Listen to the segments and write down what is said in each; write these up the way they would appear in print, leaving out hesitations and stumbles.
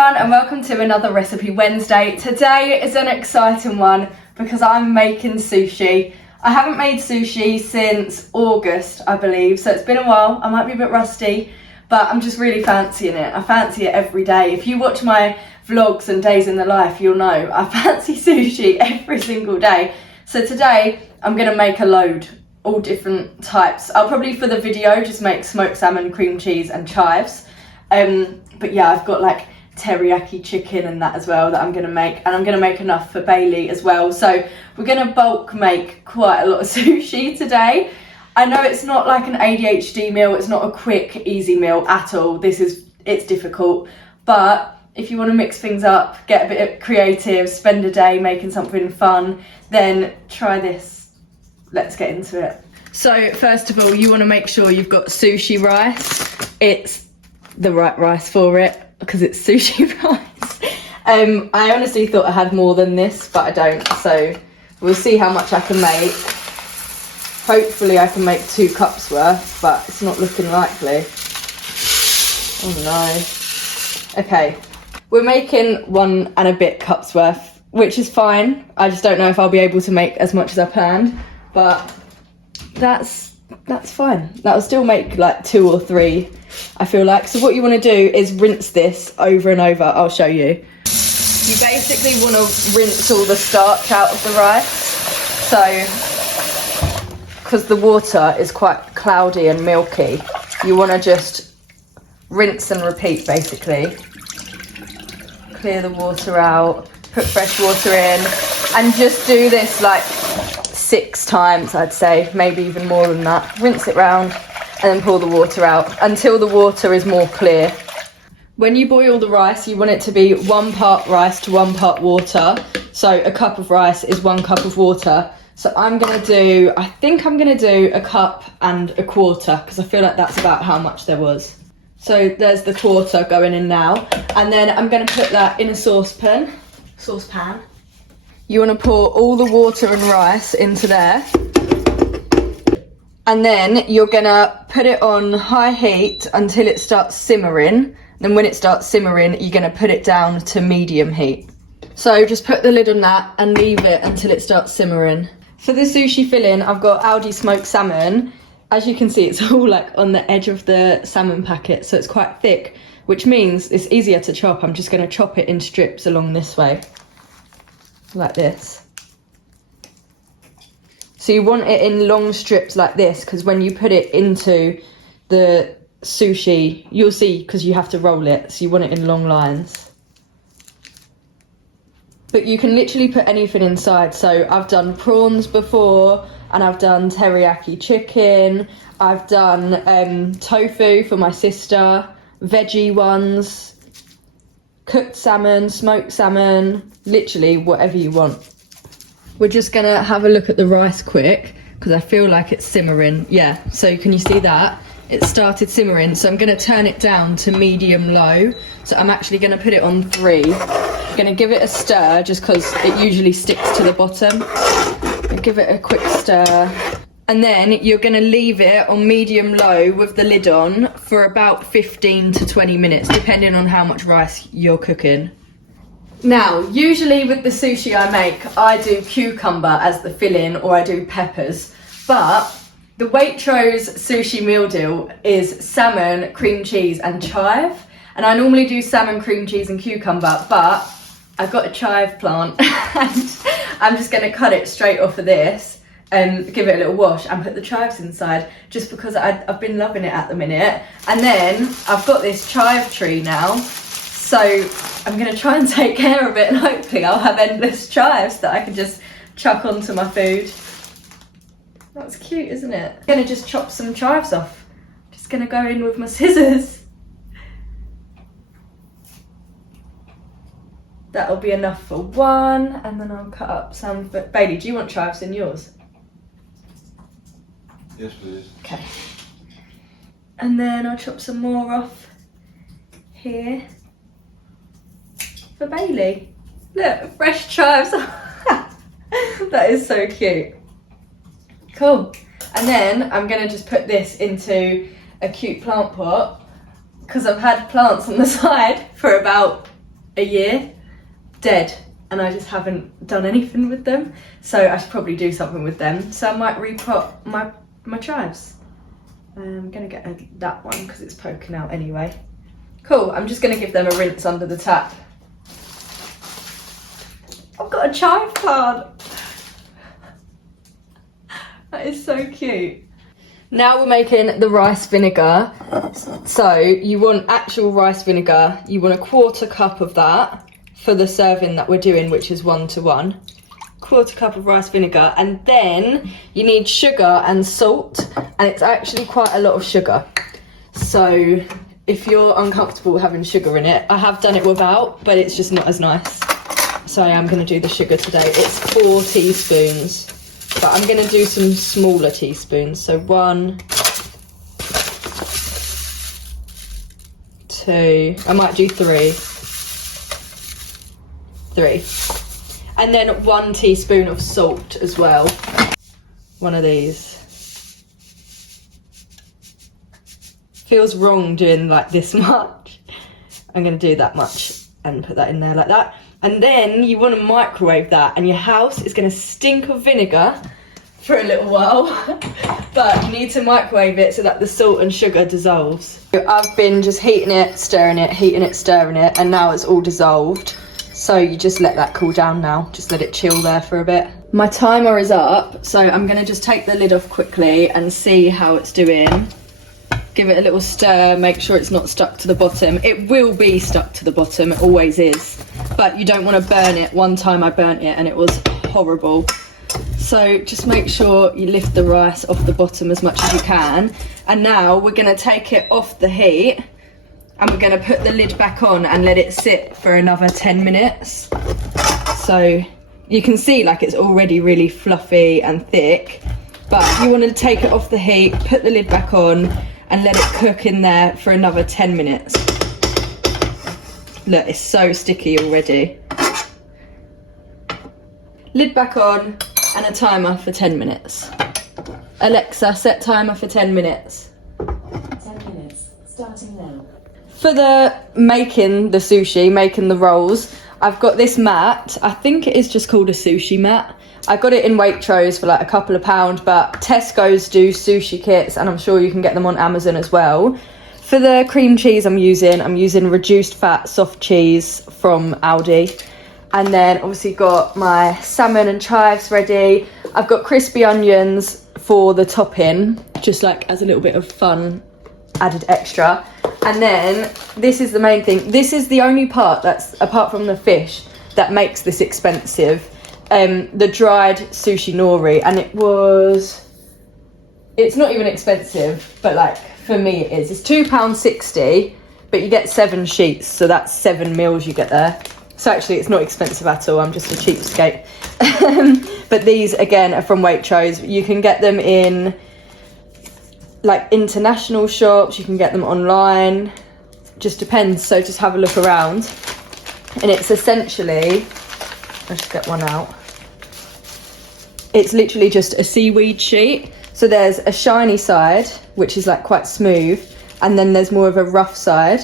everyone and welcome to another Recipe Wednesday. Today is an exciting one because I'm making sushi. I haven't made sushi since August, I believe, so it's been a while. I might be a bit rusty, but I'm just really fancying it. I fancy it every day. If you watch my vlogs and days in the life, you'll know I fancy sushi every single day. So today I'm gonna make a load, all different types. I'll probably for the video just make smoked salmon, cream cheese and chives. But yeah, I've got like teriyaki chicken and that as well that I'm gonna make, and I'm gonna make enough for Bailey as well. So we're gonna bulk make quite a lot of sushi today. I know it's not like an ADHD meal, it's not a quick, easy meal at all. It's difficult, but if you want to mix things up, get a bit creative, spend a day making something fun, then try this. Let's get into it. So first of all, you want to make sure you've got sushi rice. It's the right rice for it because it's sushi rice. I honestly thought I had more than this, but I don't, so we'll see how much I can make. Hopefully I can make 2 cups worth, but it's not looking likely. Oh no. Okay, we're making 1 and a bit cups worth, which is fine. I just don't know if I'll be able to make as much as I planned, but that's fine. That'll still make like 2 or 3, I feel like. So what you want to do is rinse this over and over. I'll show you. You basically want to rinse all the starch out of the rice. So, because the water is quite cloudy and milky, you want to just rinse and repeat basically. Clear the water out, put fresh water in, and just do this like 6 times, I'd say, maybe even more than that. Rinse it round and then pour the water out until the water is more clear. When you boil the rice, you want it to be 1 part rice to 1 part water. So a cup of rice is 1 cup of water. So I think I'm gonna do 1 cup and a quarter because I feel like that's about how much there was. So there's the quarter going in now. And then I'm gonna put that in a saucepan. You want to pour all the water and rice into there, and then you're gonna put it on high heat until it starts simmering. Then when it starts simmering, you're gonna put it down to medium heat. So just put the lid on that and leave it until it starts simmering. For the sushi filling, I've got Aldi smoked salmon. As you can see, it's all like on the edge of the salmon packet, so it's quite thick, which means it's easier to chop. I'm just gonna chop it in strips along this way. Like this. So you want it in long strips like this, because when you put it into the sushi, you'll see, because you have to roll it, so you want it in long lines. But you can literally put anything inside. So I've done prawns before, and I've done teriyaki chicken, I've done tofu for my sister, veggie ones, cooked salmon, smoked salmon, literally whatever you want. We're just gonna have a look at the rice quick because I feel like it's simmering. Yeah, so can you see that? It started simmering, so I'm gonna turn it down to medium low. So I'm actually gonna put it on 3. I'm gonna give it a stir just because it usually sticks to the bottom. Give it a quick stir. And then you're gonna leave it on medium low with the lid on for about 15 to 20 minutes, depending on how much rice you're cooking. Now, usually with the sushi I make, I do cucumber as the filling, or I do peppers. But the Waitrose sushi meal deal is salmon, cream cheese and chive. And I normally do salmon, cream cheese and cucumber, but I've got a chive plant and I'm just gonna cut it straight off of this and give it a little wash and put the chives inside, just because I've been loving it at the minute. And then I've got this chive tree now, so I'm gonna try and take care of it, and hopefully I'll have endless chives that I can just chuck onto my food. That's cute, isn't it? I'm gonna just chop some chives off. Just gonna go in with my scissors. That'll be enough for 1, and then I'll cut up some. But Bailey, do you want chives in yours? Yes, please. Okay. And then I'll chop some more off here for Bailey. Look, fresh chives. That is so cute. Cool. And then I'm gonna just put this into a cute plant pot because I've had plants on the side for about a year, dead, and I just haven't done anything with them. So I should probably do something with them. So I might repot my chives. I'm gonna get that one because it's poking out anyway. Cool, I'm just gonna give them a rinse under the tap. I've got a chive card. That is so cute. Now we're making the rice vinegar. So you want actual rice vinegar. You want a 1/4 cup of that for the serving that we're doing, which is 1:1. 1/4 cup of rice vinegar, and then you need sugar and salt, and it's actually quite a lot of sugar. So if you're uncomfortable having sugar in it, I have done it without, but it's just not as nice. So I am going to do the sugar today. It's 4 teaspoons, but I'm going to do some smaller teaspoons. So 1, 2, I might do 3. And then 1 teaspoon of salt as well. One of these. Feels wrong doing like this much. I'm going to do that much and put that in there like that. And then you want to microwave that, and your house is going to stink of vinegar for a little while. But you need to microwave it so that the salt and sugar dissolves. I've been just heating it, stirring it, heating it, stirring it, and now it's all dissolved. So you just let that cool down now. Just let it chill there for a bit. My timer is up, so I'm going to just take the lid off quickly and see how it's doing. Give it a little stir, make sure it's not stuck to the bottom. It will be stuck to the bottom, it always is. But you don't want to burn it. One time I burnt it and it was horrible. So just make sure you lift the rice off the bottom as much as you can. And now we're going to take it off the heat. And we're going to put the lid back on and let it sit for another 10 minutes. So you can see like it's already really fluffy and thick, but you want to take it off the heat, put the lid back on and let it cook in there for another 10 minutes. Look, it's so sticky already. Lid back on and a timer for 10 minutes. Alexa, set timer for 10 minutes. 10 minutes, starting now. For making the sushi, making the rolls, I've got this mat. I think it is just called a sushi mat. I got it in Waitrose for like a couple of pounds, but Tesco's do sushi kits, and I'm sure you can get them on Amazon as well. For the cream cheese I'm using reduced fat soft cheese from Aldi. And then obviously got my salmon and chives ready. I've got crispy onions for the topping, just like as a little bit of fun added extra. And then this is the main thing. This is the only part that's, apart from the fish, that makes this expensive. The dried sushi nori, and it's not even expensive, but like for me it is. It's £2.60, but you get 7 sheets, so that's 7 meals you get there. So actually it's not expensive at all, I'm just a cheapskate. But these again are from Waitrose. You can get them in like international shops, you can get them online, just depends, so just have a look around. And it's essentially, I'll just get one out, it's literally just a seaweed sheet. So there's a shiny side, which is like quite smooth, and then there's more of a rough side,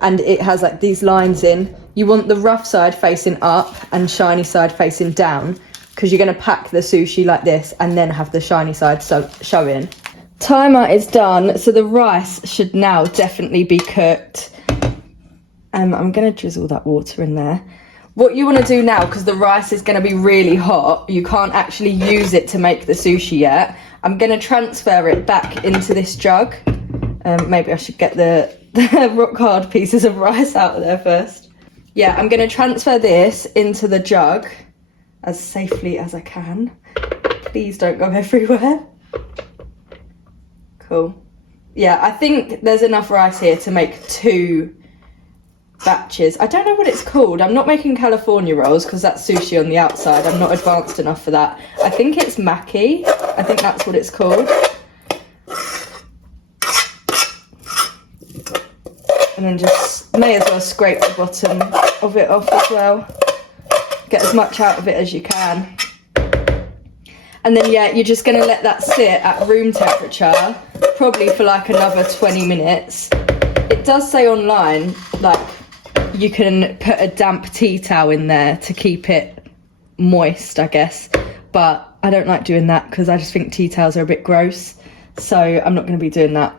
and it has like these lines in. You want the rough side facing up and shiny side facing down, because you're going to pack the sushi like this and then have the shiny side showing. Timer is done, so the rice should now definitely be cooked. I'm going to drizzle that water in there. What you want to do now, because the rice is going to be really hot, you can't actually use it to make the sushi yet. I'm going to transfer it back into this jug. Maybe I should get the rock hard pieces of rice out of there first. Yeah, I'm going to transfer this into the jug as safely as I can. Please don't go everywhere. Cool. Yeah, I think there's enough rice here to make 2 batches. I don't know what it's called. I'm not making California rolls because that's sushi on the outside. I'm not advanced enough for that. I think it's maki. I think that's what it's called. And then just may as well scrape the bottom of it off as well. Get as much out of it as you can. And then yeah, you're just going to let that sit at room temperature, probably for like another 20 minutes. It does say online, like, you can put a damp tea towel in there to keep it moist, I guess. But I don't like doing that because I just think tea towels are a bit gross. So I'm not going to be doing that.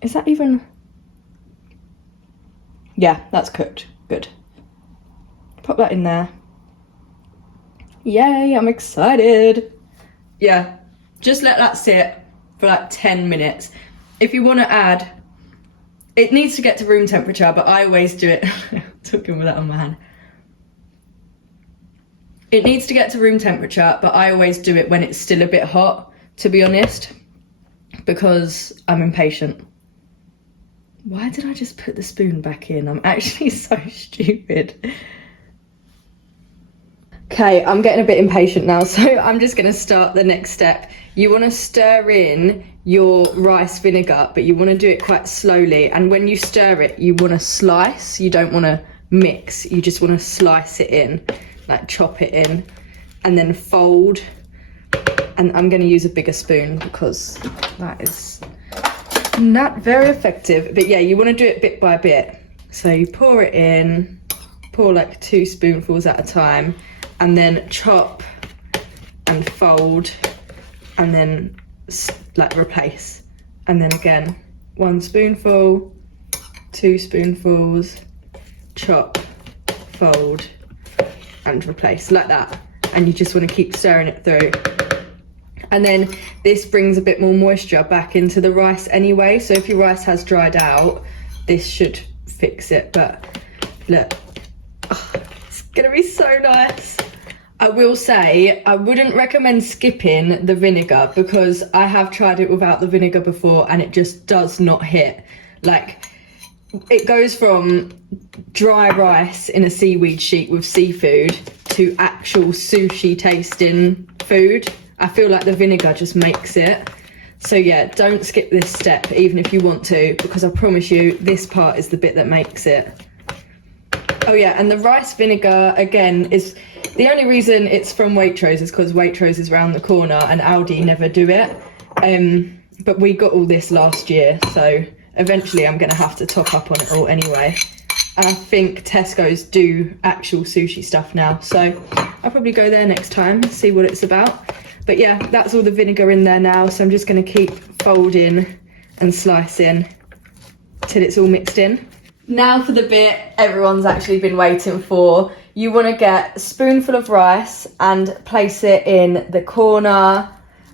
Is that even... Yeah, that's cooked. Good. Pop that in there. Yay, I'm excited. Yeah, just let that sit for like 10 minutes. If you want to add, it needs to get to room temperature, but I always do it. Talking with that on my hand. It needs to get to room temperature, but I always do it when it's still a bit hot, to be honest, because I'm impatient. Why did I just put the spoon back in? I'm actually so stupid. Okay, I'm getting a bit impatient now, so I'm just going to start the next step. You want to stir in your rice vinegar, but you want to do it quite slowly. And when you stir it, you want to slice. You don't want to mix. You just want to slice it in, like chop it in, and then fold. And I'm going to use a bigger spoon because that is not very effective. But yeah, you want to do it bit by bit. So you pour it in, pour like 2 spoonfuls at a time, and then chop and fold, and then like replace. And then again, 1 spoonful, 2 spoonfuls, chop, fold, and replace, like that. And you just want to keep stirring it through. And then this brings a bit more moisture back into the rice anyway. So if your rice has dried out, this should fix it. But look, oh, it's gonna be so nice. I will say, I wouldn't recommend skipping the vinegar because I have tried it without the vinegar before and it just does not hit. Like, it goes from dry rice in a seaweed sheet with seafood to actual sushi tasting food. I feel like the vinegar just makes it. So yeah, don't skip this step even if you want to, because I promise you this part is the bit that makes it. Oh yeah, and the rice vinegar again is the only reason it's from Waitrose is because Waitrose is round the corner and Aldi never do it. But we got all this last year, so eventually I'm gonna have to top up on it all anyway. And I think Tesco's do actual sushi stuff now, so I'll probably go there next time, see what it's about. But yeah, that's all the vinegar in there now, so I'm just gonna keep folding and slicing till it's all mixed in. Now for the bit everyone's actually been waiting for. You want to get a spoonful of rice and place it in the corner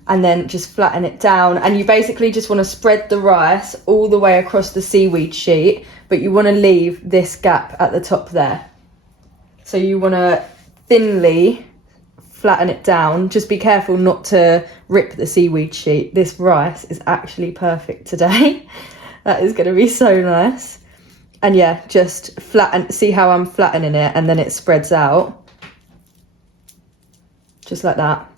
and then just flatten it down. And you basically just want to spread the rice all the way across the seaweed sheet, but you want to leave this gap at the top there. So you want to thinly flatten it down. Just be careful not to rip the seaweed sheet. This rice is actually perfect today. That is going to be so nice. And yeah, just flatten, see how I'm flattening it, and then it spreads out. Just like that.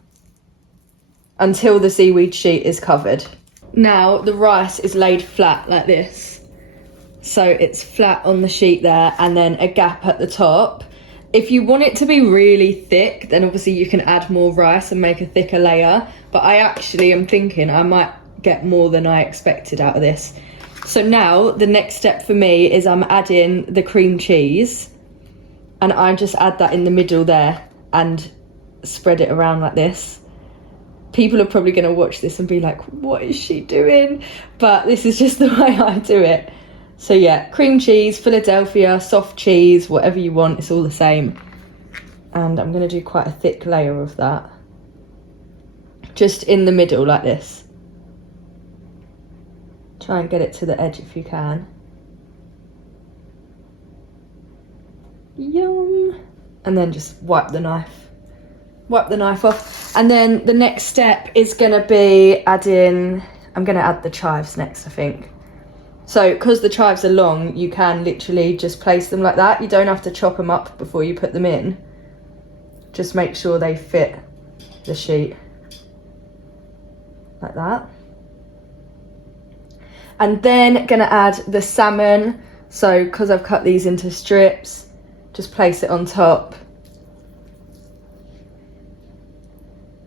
Until the seaweed sheet is covered. Now the rice is laid flat like this. So it's flat on the sheet there, and then a gap at the top. If you want it to be really thick, then obviously you can add more rice and make a thicker layer. But I actually am thinking I might get more than I expected out of this. So now the next step for me is I'm adding the cream cheese, and I just add that in the middle there and spread it around like this. People are probably going to watch this and be like, what is she doing? But this is just the way I do it. So yeah, cream cheese, Philadelphia, soft cheese, whatever you want, it's all the same. And I'm going to do quite a thick layer of that. Just in the middle like this. Try and get it to the edge if you can. Yum. And then just wipe the knife. Wipe the knife off. And then the next step is going to be adding, I'm going to add the chives next, I think. So because the chives are long, you can literally just place them like that. You don't have to chop them up before you put them in. Just make sure they fit the sheet. Like that. And then gonna add the salmon. So because I've cut these into strips, just place it on top.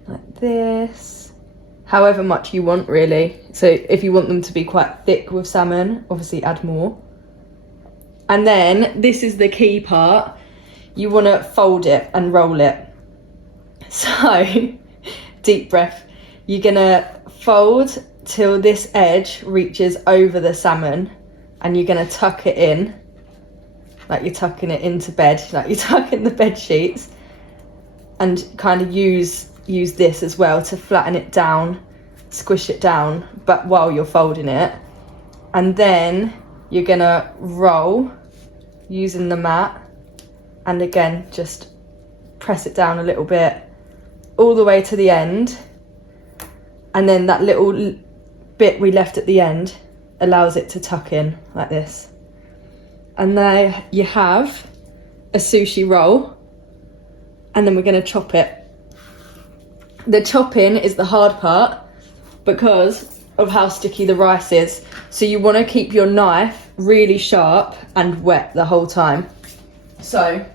Like this. However much you want really. So if you want them to be quite thick with salmon, obviously add more. And then this is the key part. You want to fold it and roll it. So, deep breath. You're going to fold till this edge reaches over the salmon, and you're going to tuck it in, like you're tucking it into bed, like you're tucking the bed sheets, and kind of use this as well to flatten it down, squish it down, but while you're folding it. And then you're going to roll using the mat, and again just press it down a little bit all the way to the end, and then that little bit we left at the end allows it to tuck in like this. And there you have a sushi roll, and then we're going to chop it. The chopping is the hard part because of how sticky the rice is, so you want to keep your knife really sharp and wet the whole time. So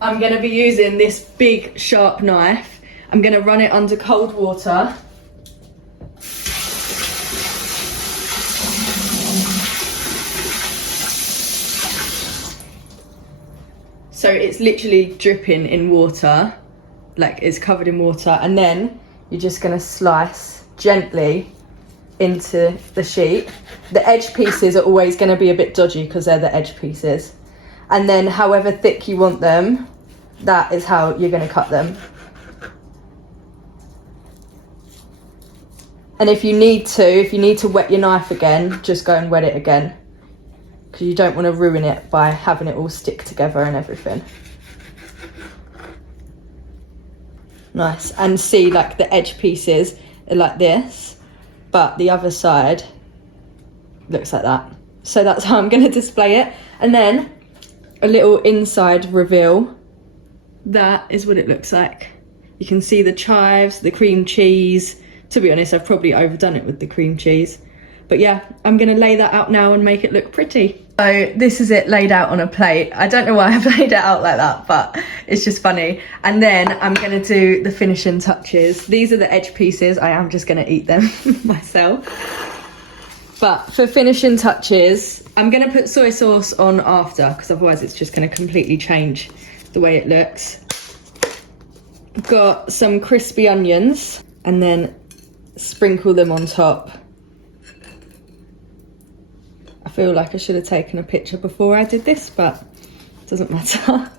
I'm going to be using this big sharp knife. I'm going to run it under cold water. So it's literally dripping in water, like it's covered in water, and then you're just going to slice gently into the sheet. The edge pieces are always going to be a bit dodgy because they're the edge pieces. And then however thick you want them, that is how you're going to cut them. And if you need to wet your knife again, just go and wet it again, because you don't want to ruin it by having it all stick together and everything. Nice. And see, like the edge pieces are like this, but the other side looks like that. So that's how I'm going to display it. And then a little inside reveal. That is what it looks like. You can see the chives, the cream cheese. To be honest, I've probably overdone it with the cream cheese. But yeah, I'm going to lay that out now and make it look pretty. So this is it laid out on a plate. I don't know why I've laid it out like that, but it's just funny. And then I'm going to do the finishing touches. These are the edge pieces. I am just going to eat them myself. But for finishing touches, I'm going to put soy sauce on after, because otherwise it's just going to completely change the way it looks. Got some crispy onions, and then sprinkle them on top. I feel like I should have taken a picture before I did this, but it doesn't matter.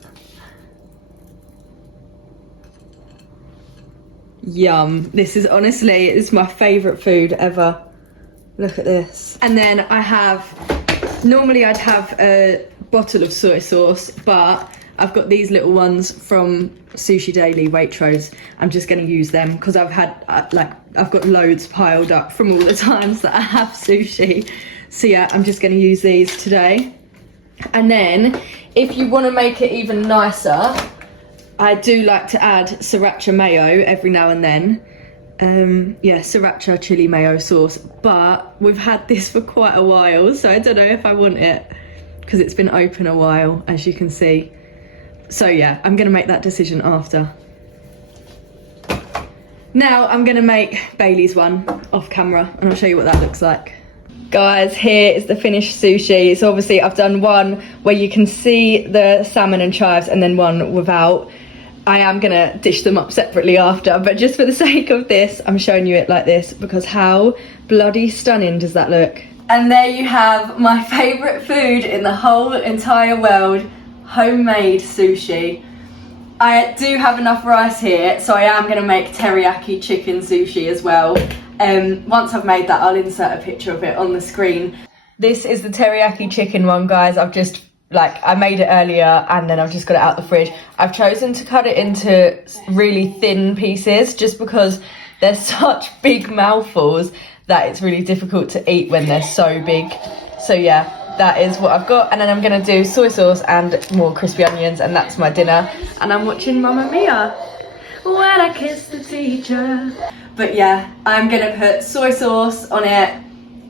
Yum. This is honestly, it's my favourite food ever. Look at this. And then I have, normally I'd have a bottle of soy sauce, but I've got these little ones from Sushi Daily, Waitrose. I'm just going to use them because I've got loads piled up from all the times that I have sushi. So yeah, I'm just going to use these today. And then if you want to make it even nicer, I do like to add sriracha mayo every now and then. Yeah, sriracha chili mayo sauce, but we've had this for quite a while, so I don't know if I want it because it's been open a while, as you can see. So yeah, I'm gonna make that decision after. Now I'm gonna make Bailey's one off camera and I'll show you what that looks like. Guys, here is the finished sushi. So obviously I've done one where you can see the salmon and chives and then one without. I am gonna dish them up separately after, but just for the sake of this, I'm showing you it like this because how bloody stunning does that look? And there you have my favourite food in the whole entire world, homemade sushi. I do have enough rice here, so I am gonna make teriyaki chicken sushi as well. Once I've made that, I'll insert a picture of it on the screen. This is the teriyaki chicken one, guys. I made it earlier and then I've just got it out the fridge. I've chosen to cut it into really thin pieces just because they're such big mouthfuls that it's really difficult to eat when they're so big. So yeah, that is what I've got. And then I'm gonna do soy sauce and more crispy onions, and that's my dinner. And I'm watching Mamma Mia. When I Kiss the Teacher. But yeah, I'm gonna put soy sauce on it,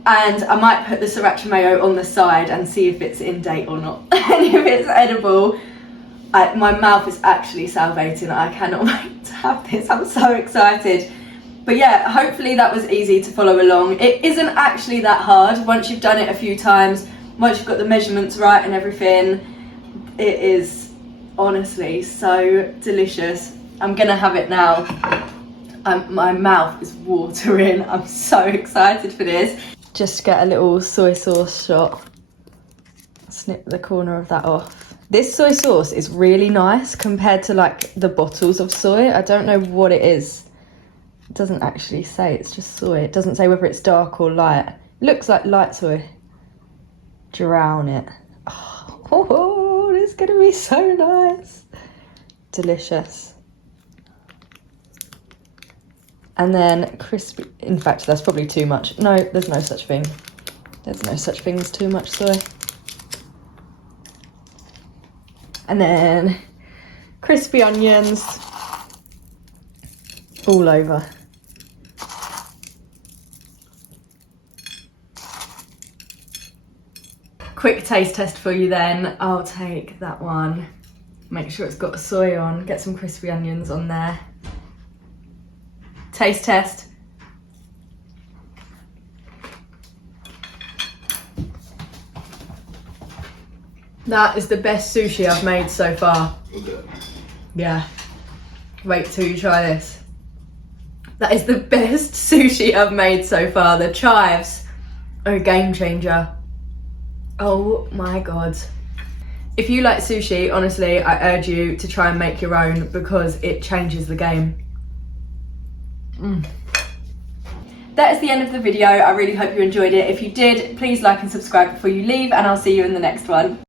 and I might put the sriracha mayo on the side and see if it's in date or not. And if it's edible, my mouth is actually salivating. I cannot wait to have this. I'm so excited. But yeah, hopefully that was easy to follow along. It isn't actually that hard once you've done it a few times. once you've got the measurements right and everything, it is honestly so delicious. I'm gonna have it now. My mouth is watering. I'm so excited for this. Just get a little soy sauce shot. Snip the corner of that off. This soy sauce is really nice compared to like the bottles of soy. I don't know what it is. It doesn't actually say, it's just soy. It doesn't say whether it's dark or light. It looks like light soy. Drown it. Oh, this is gonna be so nice. Delicious. And then crispy, in fact, that's probably too much. No, there's no such thing. There's no such thing as too much soy. And then crispy onions all over. Quick taste test for you then. I'll take that one. Make sure it's got soy on. Get some crispy onions on there. Taste test. That is the best sushi I've made so far. Okay. Yeah. Wait till you try this. That is the best sushi I've made so far. The chives are a game changer. Oh my God. If you like sushi, honestly, I urge you to try and make your own because it changes the game. That is the end of the video. I really hope you enjoyed it. If you did, please like and subscribe before you leave, and I'll see you in the next one.